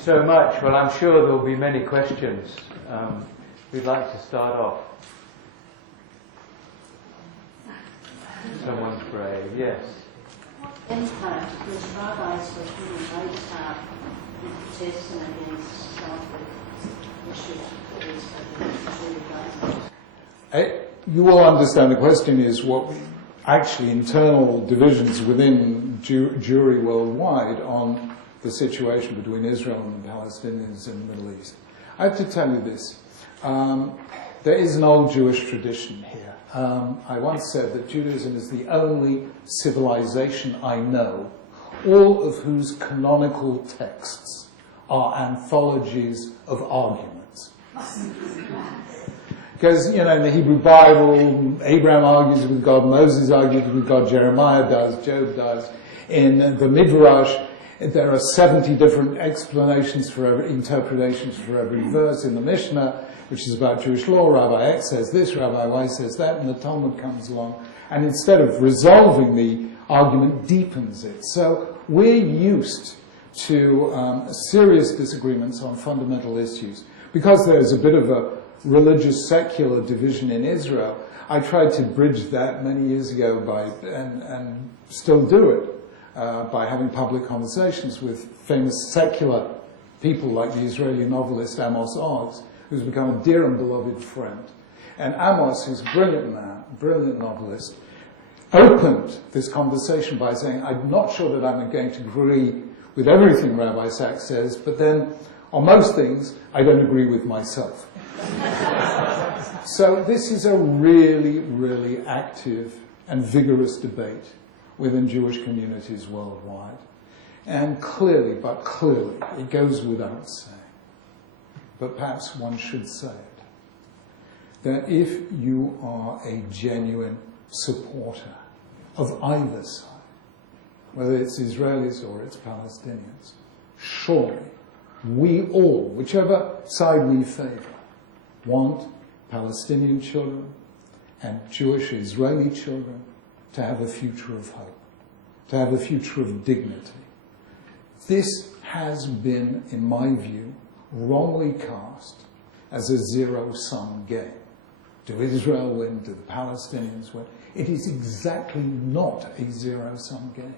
so much. Well, I'm sure there will be many questions. We'd like to start off. Someone's brave, yes. What impact does rabbis for human rights have in protesting against some of the issues raised by the Israeli government? You will understand the question is what actually internal divisions within Jewry worldwide on the situation between Israel and the Palestinians in the Middle East. I have to tell you this. There is an old Jewish tradition here. I once said that Judaism is the only civilization I know, all of whose canonical texts are anthologies of arguments. Because, you know, in the Hebrew Bible, Abraham argues with God, Moses argues with God, Jeremiah does, Job does. In the Midrash, there are 70 different explanations for every, interpretations for every verse. In the Mishnah, which is about Jewish law, Rabbi X says this, Rabbi Y says that, and the Talmud comes along, and instead of resolving the argument, deepens it. So we're used to serious disagreements on fundamental issues. Because there's a bit of a religious secular division in Israel, I tried to bridge that many years ago and still do it, by having public conversations with famous secular people like the Israeli novelist Amos Oz, who's become a dear and beloved friend. And Amos, who's a brilliant man, brilliant novelist, opened this conversation by saying, I'm not sure that I'm going to agree with everything Rabbi Sacks says, but then on most things, I don't agree with myself. So this is a really, really active and vigorous debate within Jewish communities worldwide. And clearly, it goes without saying, but perhaps one should say it, that if you are a genuine supporter of either side, whether it's Israelis or it's Palestinians, surely we all, whichever side we favor, want Palestinian children and Jewish Israeli children to have a future of hope, to have a future of dignity. This has been, in my view, wrongly cast as a zero-sum game. Do Israel win? Do the Palestinians win? It is exactly not a zero-sum game.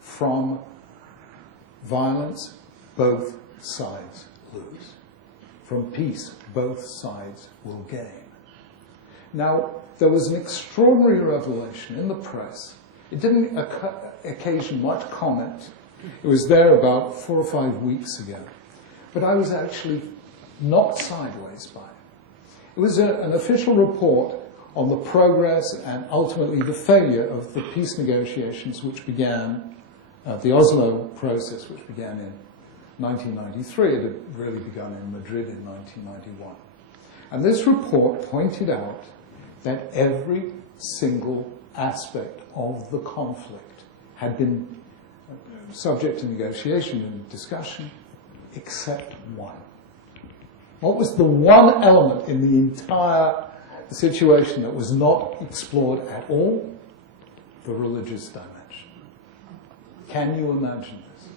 From violence, both sides lose. From peace, both sides will gain. Now, there was an extraordinary revelation in the press. It didn't occasion much comment. It was there about 4 or 5 weeks ago. But I was actually knocked sideways by it. It was an official report on the progress and ultimately the failure of the peace negotiations which began, the Oslo process which began in 1993. It had really begun in Madrid in 1991. And this report pointed out that every single aspect of the conflict had been subject to negotiation and discussion, except one. What was the one element in the entire situation that was not explored at all? The religious dimension. Can you imagine this?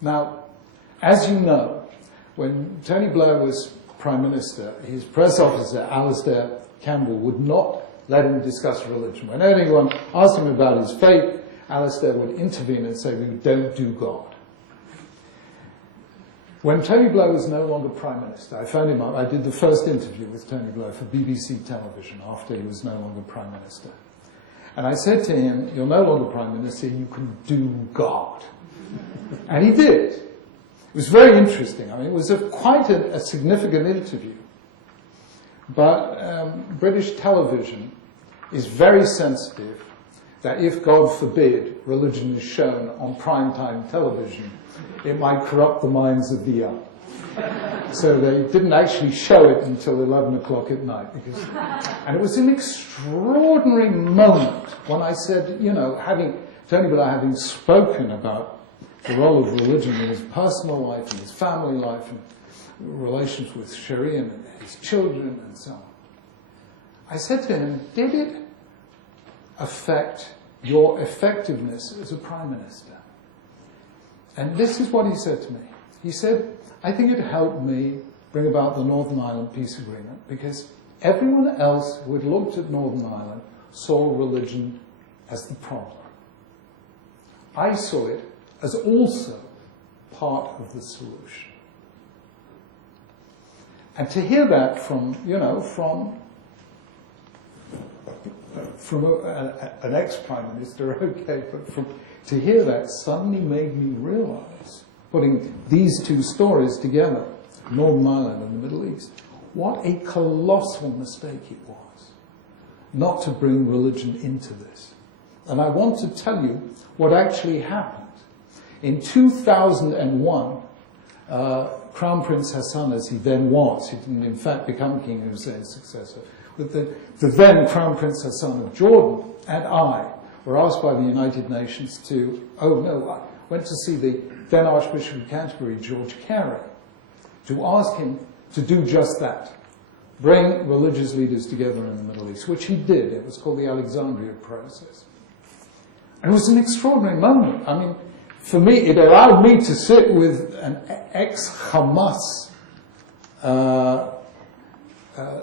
Now, as you know, when Tony Blair was Prime Minister, his press officer, Alistair Campbell, would not let him discuss religion. When anyone asked him about his faith, Alistair would intervene and say, we don't do God. When Tony Blair was no longer Prime Minister, I phoned him up. I did the first interview with Tony Blair for BBC television after he was no longer Prime Minister. And I said to him, you're no longer Prime Minister, you can do God. And he did. It was very interesting. I mean, it was quite a significant interview. But British television is very sensitive that if, God forbid, religion is shown on primetime television, it might corrupt the minds of the young. So they didn't actually show it until 11 o'clock at night. And it was an extraordinary moment when I said, you know, Tony Blair having spoken about the role of religion in his personal life, in his family life, and relations with Sharia and his children and so on. I said to him, did it affect your effectiveness as a Prime Minister? And this is what he said to me. He said, I think it helped me bring about the Northern Ireland peace agreement because everyone else who had looked at Northern Ireland saw religion as the problem. I saw it as also part of the solution. And to hear that from an ex-prime minister, okay, but to hear that suddenly made me realize, putting these two stories together, Northern Ireland and the Middle East, what a colossal mistake it was not to bring religion into this. And I want to tell you what actually happened. In 2001, Crown Prince Hassan, as he then was, he didn't in fact become King Hussein's successor, but the then Crown Prince Hassan of Jordan and I were asked by the United Nations I went to see the then Archbishop of Canterbury, George Carey, to ask him to do just that, bring religious leaders together in the Middle East, which he did. It was called the Alexandria process. And it was an extraordinary moment. I mean, for me, it allowed me to sit with an ex-Hamas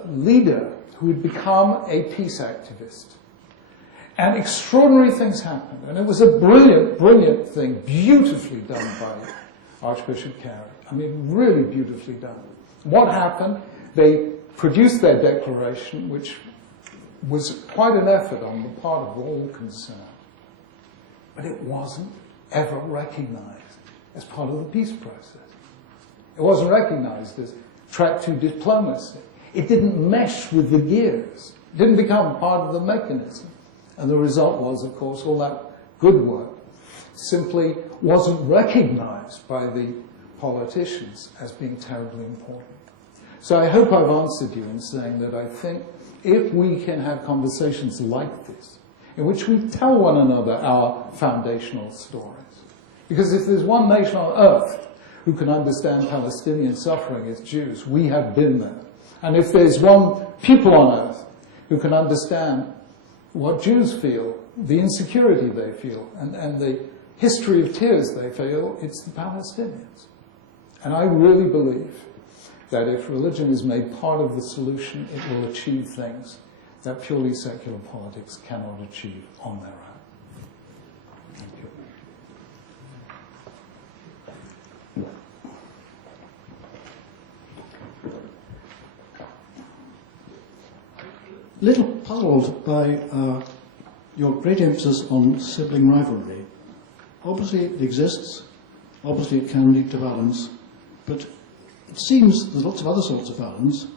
leader who had become a peace activist. And extraordinary things happened. And it was a brilliant, brilliant thing, beautifully done by Archbishop Carey. I mean, really beautifully done. What happened? They produced their declaration, which was quite an effort on the part of all concerned. But it wasn't ever recognized as part of the peace process. It wasn't recognized as track to diplomacy. It didn't mesh with the gears. It didn't become part of the mechanism. And the result was, of course, all that good work simply wasn't recognized by the politicians as being terribly important. So I hope I've answered you in saying that I think if we can have conversations like this, in which we tell one another our foundational stories, because if there's one nation on earth who can understand Palestinian suffering, it's Jews. We have been there. And if there's one people on earth who can understand what Jews feel, the insecurity they feel, and the history of tears they feel, it's the Palestinians. And I really believe that if religion is made part of the solution, it will achieve things that purely secular politics cannot achieve on their own. Thank you. Little puzzled by your great emphasis on sibling rivalry. Obviously it exists, obviously it can lead to violence, but it seems there's lots of other sorts of violence.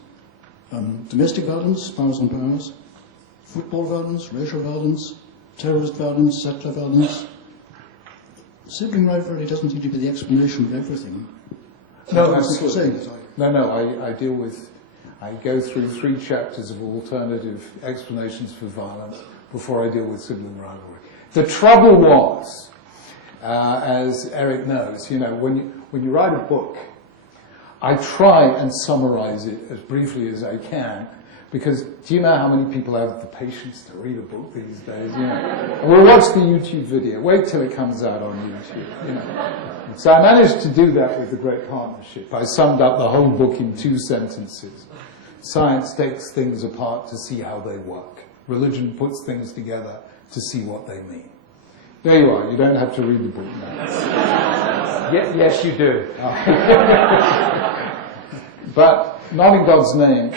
Domestic violence, powers on powers, football violence, racial violence, terrorist violence, settler violence. Sibling rivalry doesn't seem to be the explanation of everything. No, absolutely. I go through 3 chapters of alternative explanations for violence before I deal with sibling rivalry. The trouble was, as Eric knows, when you write a book, I try and summarize it as briefly as I can, because do you know how many people have the patience to read a book these days? And we'll watch the YouTube video. Wait till it comes out on YouTube. So I managed to do that with the Great Partnership. I summed up the whole book in 2 sentences. Science takes things apart to see how they work. Religion puts things together to see what they mean. There you are. You don't have to read the book now. Yes, you do. But Not in God's Name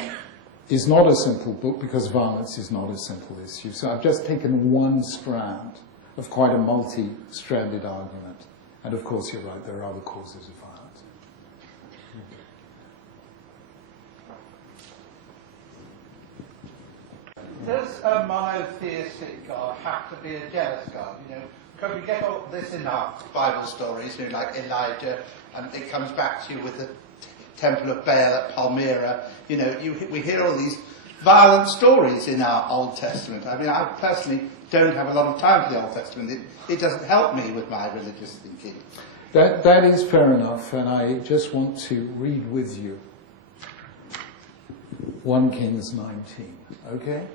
is not a simple book because violence is not a simple issue. So I've just taken one strand of quite a multi-stranded argument. And of course, you're right, there are other causes of violence. Does a monotheistic God have to be a jealous God? Because we get all this in our Bible stories, like Elijah, and it comes back to you with the Temple of Baal at Palmyra. We hear all these violent stories in our Old Testament. I mean, I personally don't have a lot of time for the Old Testament. It doesn't help me with my religious thinking. That is fair enough, and I just want to read with you 1 Kings 19, okay?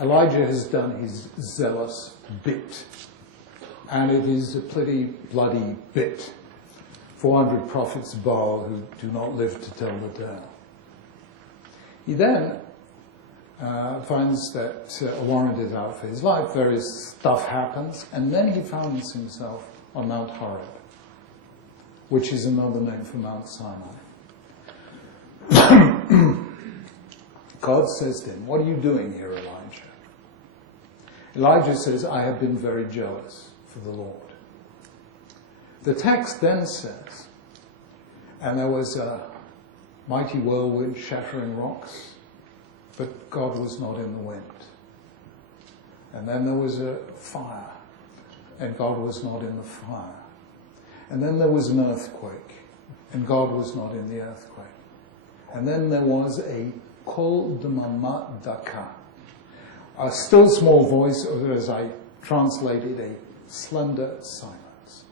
Elijah has done his zealous bit. and it is a pretty bloody bit. 400 prophets of Baal who do not live to tell the tale. He then finds that a warrant is out for his life, various stuff happens, and then he finds himself on Mount Horeb, which is another name for Mount Sinai. God says to him, "What are you doing here, Elijah?" Elijah says, "I have been very jealous for the Lord." The text then says, "And there was a mighty whirlwind shattering rocks, but God was not in the wind. And then there was a fire, and God was not in the fire. And then there was an earthquake, and God was not in the earthquake. And then there was a kol demama daka, a still small voice, or as I translated, a slender silence.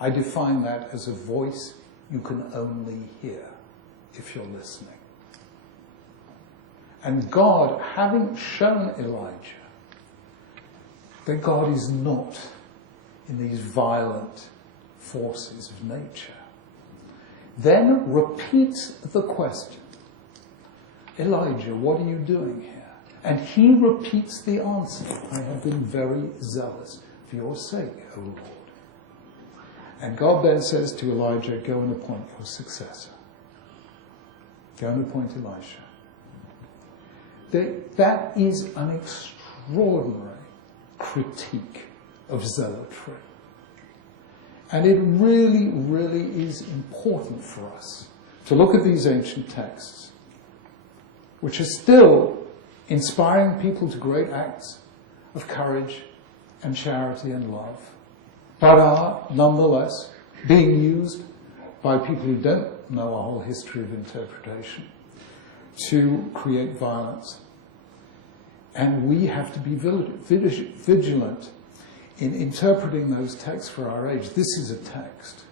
I define that as a voice you can only hear if you're listening." And God, having shown Elijah that God is not in these violent forces of nature, then repeats the question, "Elijah, what are you doing here?" And he repeats the answer, "I have been very zealous for your sake, O Lord." And God then says to Elijah, "Go and appoint your successor. Go and appoint Elisha." That is an extraordinary critique of zealotry. And it really, really is important for us to look at these ancient texts, which are still inspiring people to great acts of courage and charity and love, but are nonetheless being used by people who don't know a whole history of interpretation to create violence. And we have to be vigilant in interpreting those texts for our age. This is a text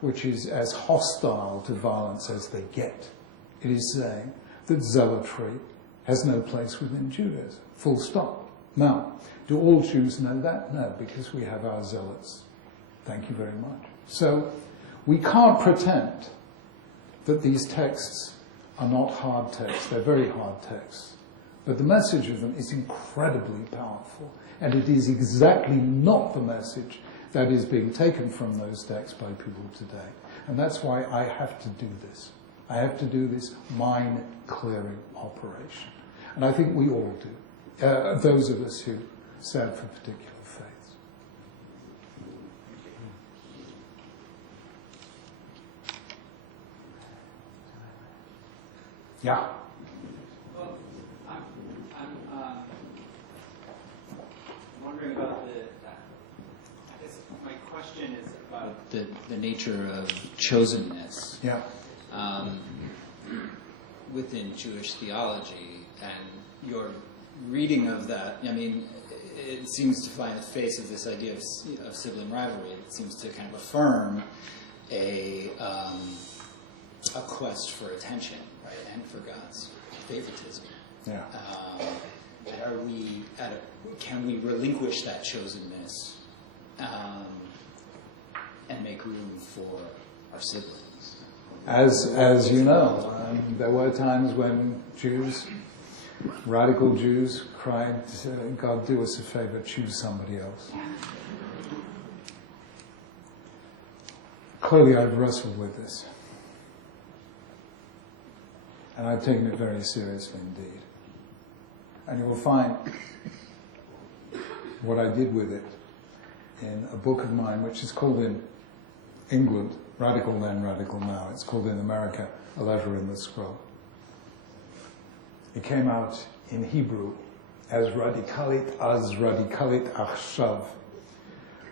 which is as hostile to violence as they get. It is saying that zealotry has no place within Judaism. Full stop. Now, do all Jews know that? No, because we have our zealots. Thank you very much. So, we can't pretend that these texts are not hard texts. They're very hard texts. But the message of them is incredibly powerful. And it is exactly not the message that is being taken from those texts by people today. And that's why I have to do this. I have to do this mind-clearing operation. And I think we all do, those of us who stand for particular faiths. Yeah. Well, I'm wondering about I guess my question is about the nature of chosenness. Yeah. Within Jewish theology, and your reading of that, I mean, it seems to fly in the face of this idea of sibling rivalry. It seems to kind of affirm a quest for attention, right, and for God's favoritism. Yeah. Can we relinquish that chosenness and make room for our siblings? As you know, there were times when Jews, radical Jews, cried, "God, do us a favor, choose somebody else." Clearly, I've wrestled with this. And I've taken it very seriously indeed. And you will find what I did with it in a book of mine, which is called in England, Radical Then, Radical Now. It's called in America, A Letter in the Scroll. It came out in Hebrew as Radikalit Achshav,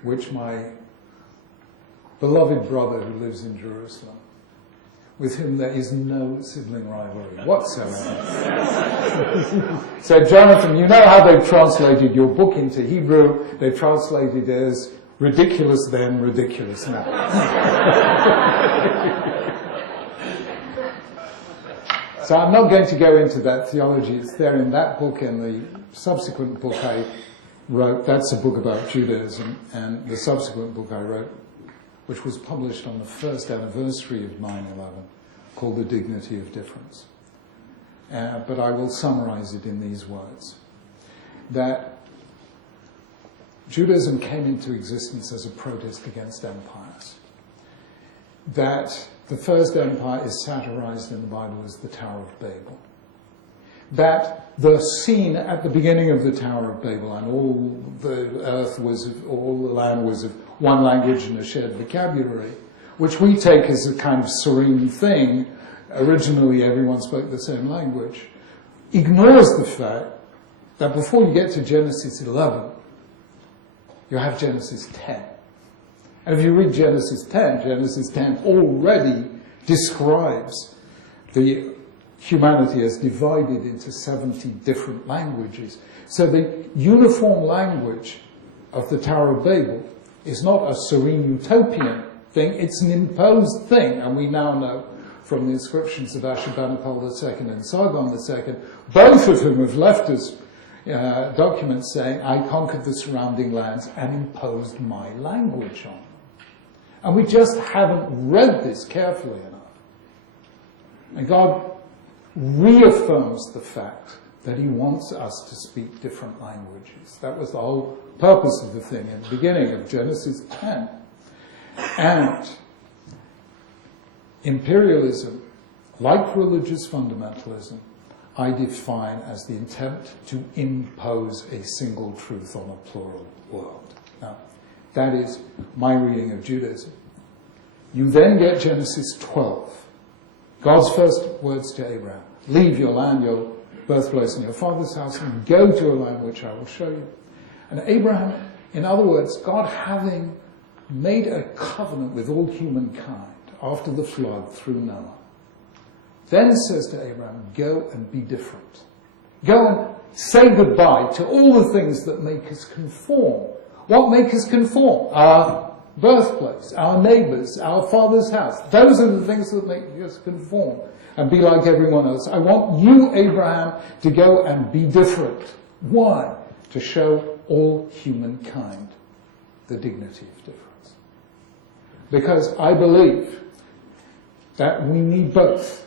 which my beloved brother who lives in Jerusalem, with whom there is no sibling rivalry whatsoever. So, Jonathan, you know how they've translated your book into Hebrew? They've translated it as ridiculous then, ridiculous now. So I'm not going to go into that theology. It's there in that book and the subsequent book I wrote, that's a book about Judaism, and the subsequent book I wrote, which was published on the first anniversary of 9/11, called The Dignity of Difference. But I will summarize it in these words, that Judaism came into existence as a protest against empires, that the first empire is satirized in the Bible as the Tower of Babel, that the scene at the beginning of the Tower of Babel, and all the land was of one language and a shared vocabulary, which we take as a kind of serene thing. Originally everyone spoke the same language, ignores the fact that before you get to Genesis 11, you have Genesis 10. And if you read Genesis 10 already describes the humanity as divided into 70 different languages. So the uniform language of the Tower of Babel is not a serene utopian thing, it's an imposed thing, and we now know from the inscriptions of Ashurbanipal II and Sargon II, both of whom have left us documents saying, I conquered the surrounding lands and imposed my language on them. And we just haven't read this carefully enough. And God reaffirms the fact that he wants us to speak different languages. That was the whole purpose of the thing in the beginning of Genesis 10. And imperialism, like religious fundamentalism, I define as the attempt to impose a single truth on a plural world. Now, that is my reading of Judaism. You then get Genesis 12. God's first words to Abraham: leave your land, your birthplace, and your father's house, and go to a land which I will show you. And Abraham, in other words, God having made a covenant with all humankind after the flood through Noah, then says to Abraham, go and be different. Go and say goodbye to all the things that make us conform. What make us conform? Our birthplace, our neighbours, our father's house. Those are the things that make us conform and be like everyone else. I want you, Abraham, to go and be different. Why? To show all humankind the dignity of difference. Because I believe that we need both.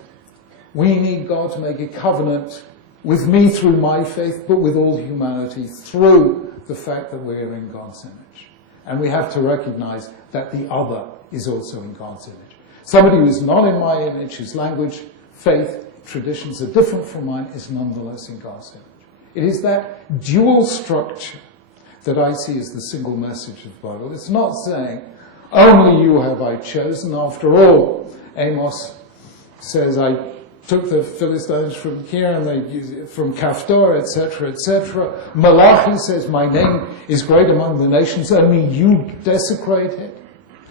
We need God to make a covenant with me through my faith, but with all humanity through the fact that we're in God's image. And we have to recognize that the other is also in God's image. Somebody who is not in my image, whose language, faith, traditions are different from mine, is nonetheless in God's image. It is that dual structure that I see as the single message of the Bible. It's not saying, only you have I chosen. After all, Amos says, I took the Philistines from here and they use it from Kaftor, etc., etc. Malachi says, my name is great among the nations, only you desecrate it.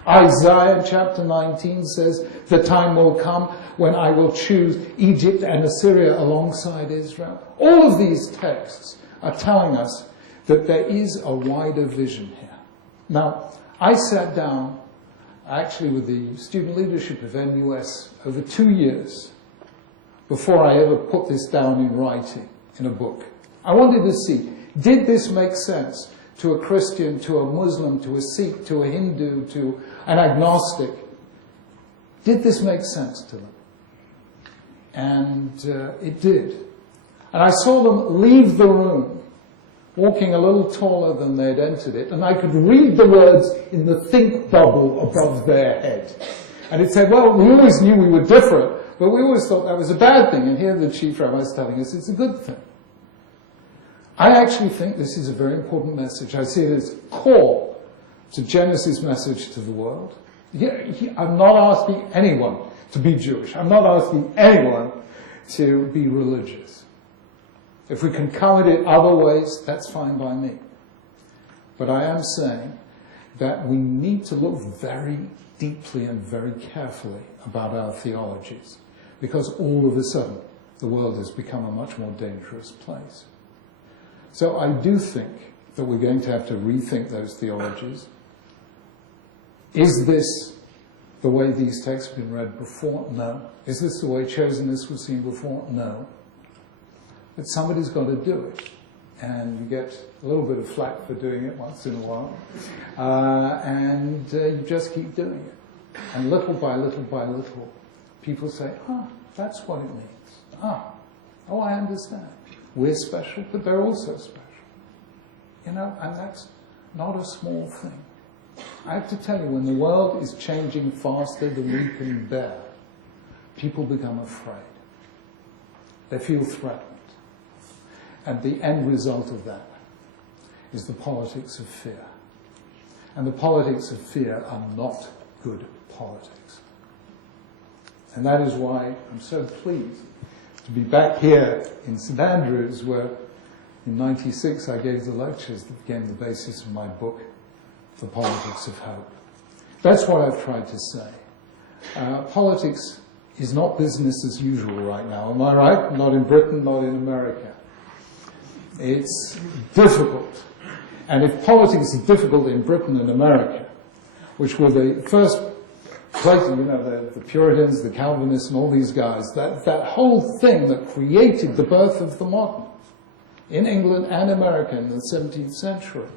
Isaiah chapter 19 says, the time will come when I will choose Egypt and Assyria alongside Israel. All of these texts are telling us that there is a wider vision here. Now, I sat down actually with the student leadership of NUS over 2 years before I ever put this down in writing in a book. I wanted to see, did this make sense to a Christian, to a Muslim, to a Sikh, to a Hindu, to an agnostic? Did this make sense to them? And it did. And I saw them leave the room, walking a little taller than they'd entered it, and I could read the words in the think bubble above their head. And it said, well, we always knew we were different, but we always thought that was a bad thing, and here the chief rabbi is telling us it's a good thing. I actually think this is a very important message. I see it as core to Genesis' message to the world. I'm not asking anyone to be Jewish. I'm not asking anyone to be religious. If we can come at it other ways, that's fine by me. But I am saying that we need to look very deeply and very carefully about our theologies, because all of a sudden the world has become a much more dangerous place. So I do think that we're going to have to rethink those theologies. Is this the way these texts have been read before? No. Is this the way chosenness was seen before? No. But somebody's got to do it. and you get a little bit of flack for doing it once in a while, and you just keep doing it. And little by little by little, people say, that's what it means. Oh, I understand. We're special, but they're also special. And that's not a small thing. I have to tell you, when the world is changing faster than we can bear, people become afraid. They feel threatened. And the end result of that is the politics of fear. And the politics of fear are not good politics. And that is why I'm so pleased to be back here in St Andrews, where in '96 I gave the lectures that became the basis of my book, The Politics of Hope. That's what I've tried to say. Politics is not business as usual right now. Am I right? Not in Britain, not in America. It's difficult. And if politics is difficult in Britain and America, which were the first places, the Puritans, the Calvinists, and all these guys, that whole thing that created the birth of the modern in England and America in the 17th century,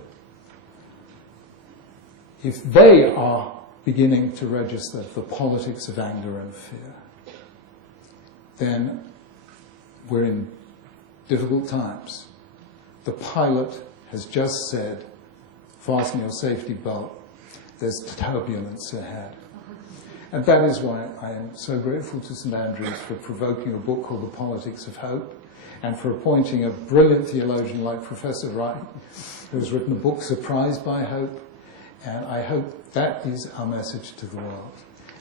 if they are beginning to register the politics of anger and fear, then we're in difficult times. The pilot has just said, fasten your safety belt, there's turbulence ahead. And that is why I am so grateful to St Andrews for provoking a book called The Politics of Hope, and for appointing a brilliant theologian like Professor Wright, who has written a book, Surprised by Hope. And I hope that is our message to the world,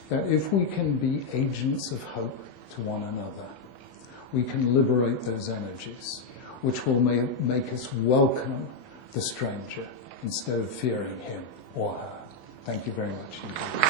that if we can be agents of hope to one another, we can liberate those energies, which will make us welcome the stranger instead of fearing him or her. Thank you very much indeed.